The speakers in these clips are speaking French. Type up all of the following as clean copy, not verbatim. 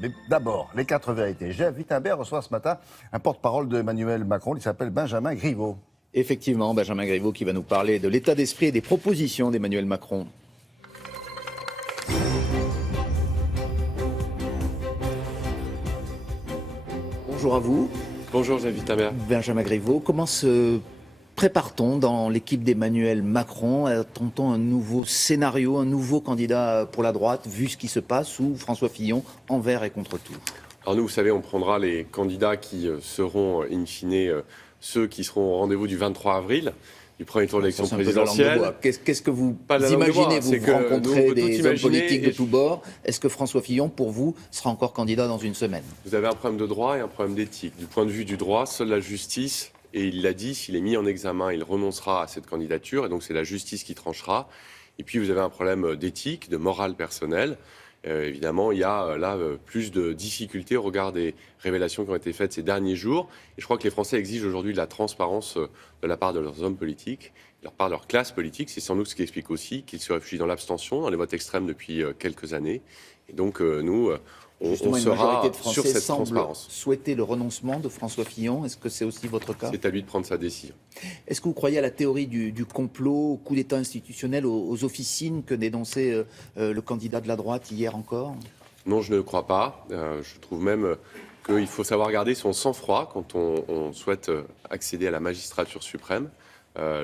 Mais d'abord, les 4 vérités. Jeff Wittenberg reçoit ce matin un porte-parole d'Emmanuel Macron. Il s'appelle Benjamin Griveaux. Effectivement, Benjamin Griveaux qui va nous parler de l'état d'esprit et des propositions d'Emmanuel Macron. Bonjour à vous. Bonjour Jeff Wittenberg. Benjamin Griveaux, comment se prépare-t-on dans l'équipe d'Emmanuel Macron? Attend-on un nouveau scénario, un nouveau candidat pour la droite, vu ce qui se passe, ou François Fillon envers et contre tout? Alors nous, vous savez, on prendra les candidats qui seront, in fine, ceux qui seront au rendez-vous du 23 avril, du premier tour de l'élection présidentielle. Qu'est-ce que vous Pas imaginez? Vous rencontrez des hommes politiques de et tous bords. Est-ce que François Fillon, pour vous, sera encore candidat dans une semaine? Vous avez un problème de droit et un problème d'éthique. Du point de vue du droit, seule la justice, et il l'a dit, s'il est mis en examen, il renoncera à cette candidature, et donc c'est la justice qui tranchera. Et puis vous avez un problème d'éthique, de morale personnelle. Évidemment, il y a là plus de difficultés au regard des révélations qui ont été faites ces derniers jours. Et je crois que les Français exigent aujourd'hui de la transparence de la part de leurs hommes politiques, de la part de leur classe politique. C'est sans doute ce qui explique aussi qu'ils se réfugient dans l'abstention, dans les votes extrêmes depuis quelques années. Et donc nous, on sera sur cette transparence. Souhaiter le renoncement de François Fillon, est-ce que c'est aussi votre cas? C'est à lui de prendre sa décision. Est-ce que vous croyez à la théorie du complot, au coup d'État institutionnel, aux officines que dénonçait le candidat de la droite hier encore? Non, je ne crois pas. Je trouve même qu'il faut savoir garder son sang-froid quand on souhaite accéder à la magistrature suprême.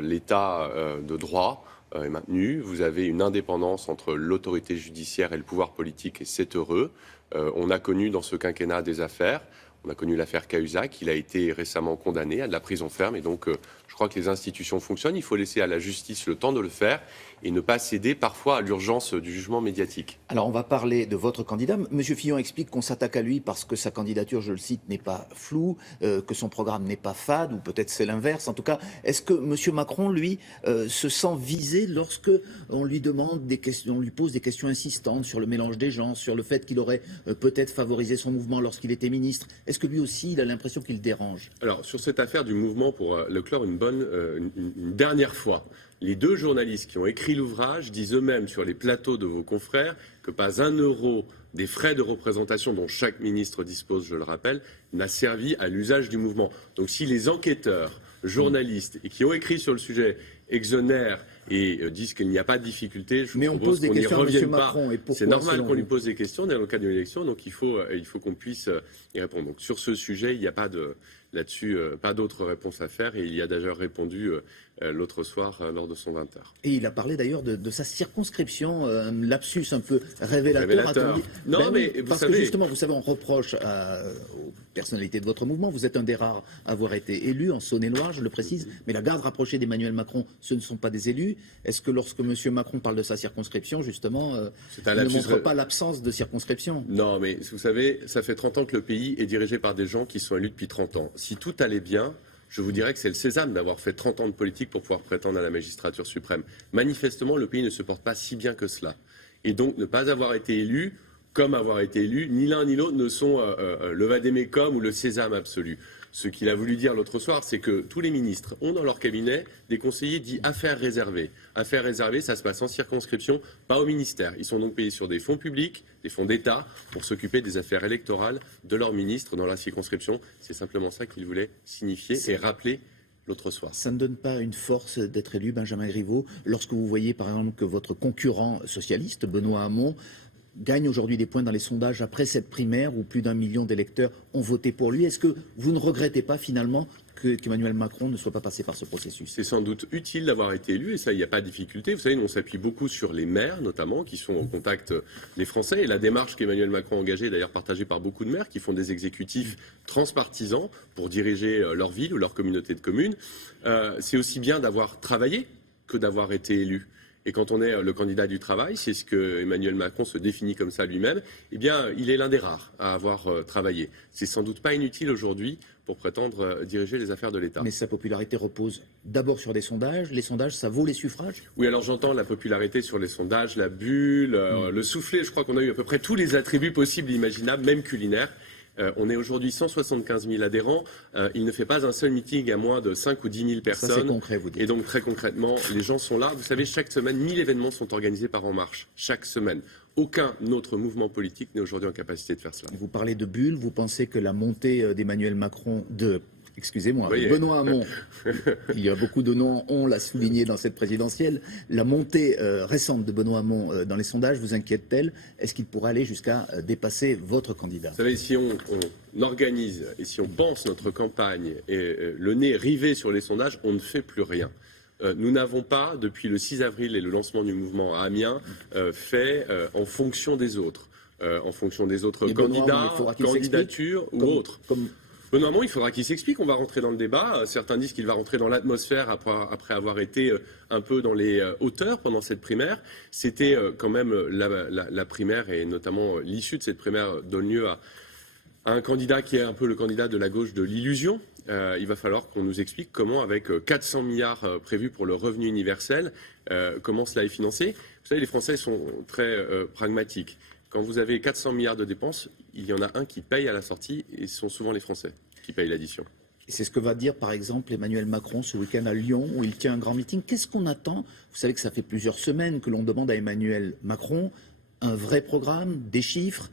L'état de droit est maintenu. Vous avez une indépendance entre l'autorité judiciaire et le pouvoir politique, et c'est heureux. On a connu dans ce quinquennat des affaires. On a connu l'affaire Cahuzac. Il a été récemment condamné à de la prison ferme. Et donc, je crois que les institutions fonctionnent. Il faut laisser à la justice le temps de le faire et ne pas céder parfois à l'urgence du jugement médiatique. Alors, on va parler de votre candidat. Monsieur Fillon explique qu'on s'attaque à lui parce que sa candidature, je le cite, n'est pas floue, que son programme n'est pas fade, ou peut-être c'est l'inverse. En tout cas, est-ce que monsieur Macron, lui, se sent visé lorsque on lui demande des questions, on lui pose des questions insistantes sur le mélange des genres, sur le fait qu'il aurait peut-être favorisé son mouvement lorsqu'il était ministre? Est-ce que lui aussi, il a l'impression qu'il dérange? Alors, sur cette affaire du mouvement, pour le clore une dernière fois, les deux journalistes qui ont écrit l'ouvrage disent eux-mêmes sur les plateaux de vos confrères que pas un euro des frais de représentation dont chaque ministre dispose, je le rappelle, n'a servi à l'usage du mouvement. Donc si les enquêteurs, journalistes et qui ont écrit sur le sujet exonèrent et disent qu'il n'y a pas de difficulté, je propose qu'on n'y revienne pas. C'est normal qu'on lui pose des questions dans le cadre d'une élection, donc il faut qu'on puisse y répondre. Donc sur ce sujet, il n'y a pas là-dessus pas d'autre réponse à faire, et il y a d'ailleurs répondu l'autre soir lors de son 20h. Et il a parlé d'ailleurs de sa circonscription, un lapsus un peu révélateur. Non, mais parce que justement, vous savez, on reproche aux personnalités de votre mouvement, vous êtes un des rares à avoir été élu en Saône-et-Loire, je le précise, mais la garde rapprochée d'Emmanuel Macron, ce ne sont pas des élus. Est-ce que lorsque M. Macron parle de sa circonscription, justement, il ne montre pas l'absence de circonscription? Non, mais vous savez, ça fait 30 ans que le pays est dirigé par des gens qui sont élus depuis 30 ans. Si tout allait bien, je vous dirais que c'est le sésame d'avoir fait 30 ans de politique pour pouvoir prétendre à la magistrature suprême. Manifestement, le pays ne se porte pas si bien que cela. Et donc, ne pas avoir été élu, comme avoir été élu, ni l'un ni l'autre ne sont le vade-mecum ou le sésame absolu. Ce qu'il a voulu dire l'autre soir, c'est que tous les ministres ont dans leur cabinet des conseillers dits affaires réservées. Affaires réservées, ça se passe en circonscription, pas au ministère. Ils sont donc payés sur des fonds publics, des fonds d'État, pour s'occuper des affaires électorales de leurs ministres dans la circonscription. C'est simplement ça qu'il voulait signifier et rappeler l'autre soir. Ça ne donne pas une force d'être élu, Benjamin Griveaux, lorsque vous voyez par exemple que votre concurrent socialiste, Benoît Hamon, gagne aujourd'hui des points dans les sondages après cette primaire où plus d'1 million d'électeurs ont voté pour lui. Est-ce que vous ne regrettez pas finalement qu'Emmanuel Macron ne soit pas passé par ce processus? C'est sans doute utile d'avoir été élu, et ça, il n'y a pas de difficulté. Vous savez, nous, on s'appuie beaucoup sur les maires, notamment, qui sont au contact des Français. Et la démarche qu'Emmanuel Macron a engagée, d'ailleurs partagée par beaucoup de maires, qui font des exécutifs transpartisans pour diriger leur ville ou leur communauté de communes, c'est aussi bien d'avoir travaillé que d'avoir été élu. Et quand on est le candidat du travail, c'est ce que Emmanuel Macron se définit comme ça lui-même, eh bien, il est l'un des rares à avoir travaillé. C'est sans doute pas inutile aujourd'hui pour prétendre diriger les affaires de l'État. Mais sa popularité repose d'abord sur des sondages. Les sondages, ça vaut les suffrages? Oui, alors j'entends la popularité sur les sondages, la bulle, le soufflet. Je crois qu'on a eu à peu près tous les attributs possibles et imaginables, même culinaires. On est aujourd'hui 175 000 adhérents. Il ne fait pas un seul meeting à moins de 5 ou 10 000 personnes. Ça, c'est concret, vous dites. Et donc, très concrètement, les gens sont là. Vous savez, chaque semaine, 1000 événements sont organisés par En Marche. Chaque semaine. Aucun autre mouvement politique n'est aujourd'hui en capacité de faire cela. Vous parlez de bulle, vous pensez que la montée d'Emmanuel Macron, excusez-moi, Oui. Benoît Hamon, il y a beaucoup de noms, on l'a souligné dans cette présidentielle, la montée récente de Benoît Hamon dans les sondages vous inquiète-t-elle? Est-ce qu'il pourrait aller jusqu'à dépasser votre candidat? Vous savez, si on organise et si on pense notre campagne et le nez rivé sur les sondages, on ne fait plus rien. Nous n'avons pas, depuis le 6 avril et le lancement du mouvement à Amiens, fait en fonction des autres. En fonction des autres candidats, candidatures ou autres. Benoît Hamon, il faudra qu'il s'explique. On va rentrer dans le débat. Certains disent qu'il va rentrer dans l'atmosphère après avoir été un peu dans les hauteurs pendant cette primaire. C'était quand même la primaire, et notamment l'issue de cette primaire donne lieu à un candidat qui est un peu le candidat de la gauche de l'illusion. Il va falloir qu'on nous explique comment, avec 400 milliards prévus pour le revenu universel, comment cela est financé. Vous savez, les Français sont très pragmatiques. Quand vous avez 400 milliards de dépenses, il y en a un qui paye à la sortie, et ce sont souvent les Français qui payent l'addition. C'est ce que va dire par exemple Emmanuel Macron ce week-end à Lyon, où il tient un grand meeting. Qu'est-ce qu'on attend? Vous savez que ça fait plusieurs semaines que l'on demande à Emmanuel Macron un vrai programme, des chiffres,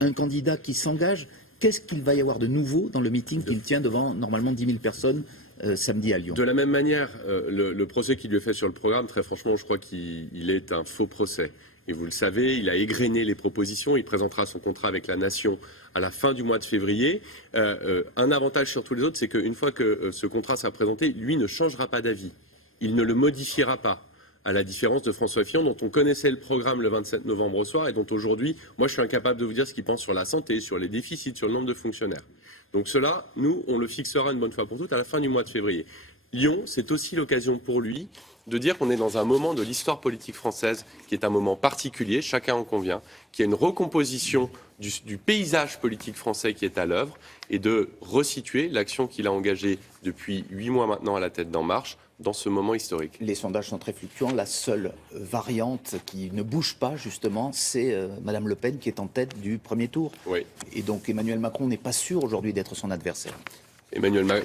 un candidat qui s'engage. Qu'est-ce qu'il va y avoir de nouveau dans le meeting qu'il tient devant normalement 10 000 personnes samedi à Lyon? De la même manière, le procès qui lui est fait sur le programme, très franchement, je crois qu'il est un faux procès. Et vous le savez, il a égrené les propositions, il présentera son contrat avec la Nation à la fin du mois de février. Un avantage sur tous les autres, c'est qu'une fois que ce contrat sera présenté, lui ne changera pas d'avis. Il ne le modifiera pas, à la différence de François Fillon, dont on connaissait le programme le 27 novembre au soir, et dont aujourd'hui, moi je suis incapable de vous dire ce qu'il pense sur la santé, sur les déficits, sur le nombre de fonctionnaires. Donc cela, nous, on le fixera une bonne fois pour toutes à la fin du mois de février. Lyon, c'est aussi l'occasion pour lui de dire qu'on est dans un moment de l'histoire politique française qui est un moment particulier, chacun en convient, qu'il y a une recomposition du paysage politique français qui est à l'œuvre, et de resituer l'action qu'il a engagée depuis 8 mois maintenant à la tête d'En Marche dans ce moment historique. Les sondages sont très fluctuants. La seule variante qui ne bouge pas, justement, c'est Madame Le Pen qui est en tête du premier tour. Oui. Et donc Emmanuel Macron n'est pas sûr aujourd'hui d'être son adversaire.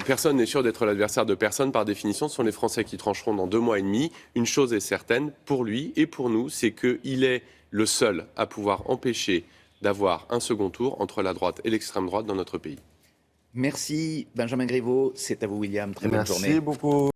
Personne n'est sûr d'être l'adversaire de personne par définition. Ce sont les Français qui trancheront dans 2 mois et demi. Une chose est certaine, pour lui et pour nous, c'est qu'il est le seul à pouvoir empêcher d'avoir un second tour entre la droite et l'extrême droite dans notre pays. Merci Benjamin Griveaux, c'est à vous William, très bonne journée. Merci beaucoup.